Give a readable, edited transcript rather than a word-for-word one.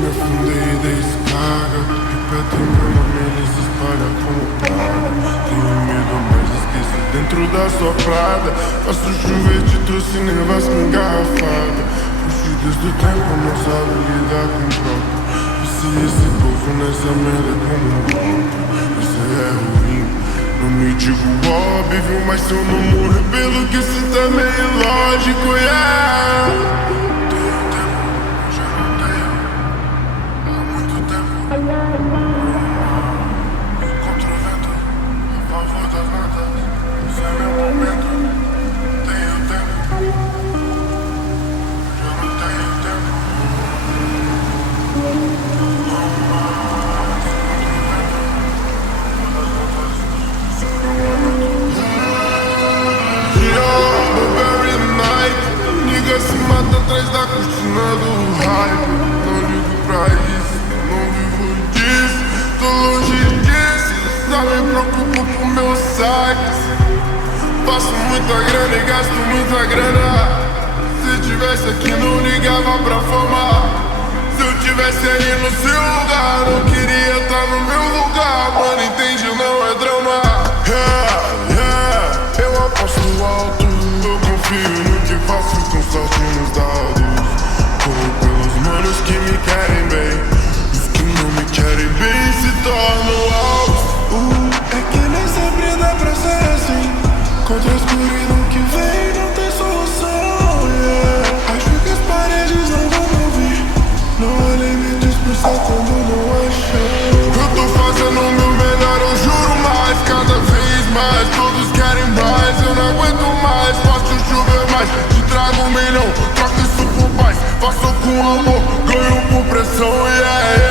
me afundei e dei descarga. Repetem meu nome, ele se espalha como praga. Tenho medo, mas esqueço dentro da sua prada. Faço chover, te trouxe nevasca engarrafada. Puxi desde o tempo, não sabe lidar com próprio. Viciei esse povo nessa merda como um golpe. Isso é ruim, não me digo óbvio, mas se eu não morrer pelo que sinto é meio lógico, yeah. Se mata atrás da cortina do hype. Não ligo pra isso, não vivo disso. Tô longe disso, só me preocupo com meus saques. Faço muita grana e gasto muita grana. Se tivesse aqui não ligava pra fama. Se eu tivesse aí no seu lugar, não queria estar no meu lugar. Mano, entende, não é drama. Yeah, yeah. Eu aposto alto, eu confio no que faço com sorte nos dados. Corro pelos manos que me querem bem. Os que não me querem bem se tornam alvos. É que nem sempre dá pra ser assim. Contra a escuridão que vem não tem solução, yeah. Acho que as paredes não vão me ouvir. Não há limites pro céu quando não há chão. Eu tô fazendo o meu melhor, eu juro mais. Cada vez mais, todos querem mais. Eu não aguento mais, faço chover mais. Te trago 1 milhão, troca isso por paz. Faço com amor, ganho por pressão, yeah, yeah.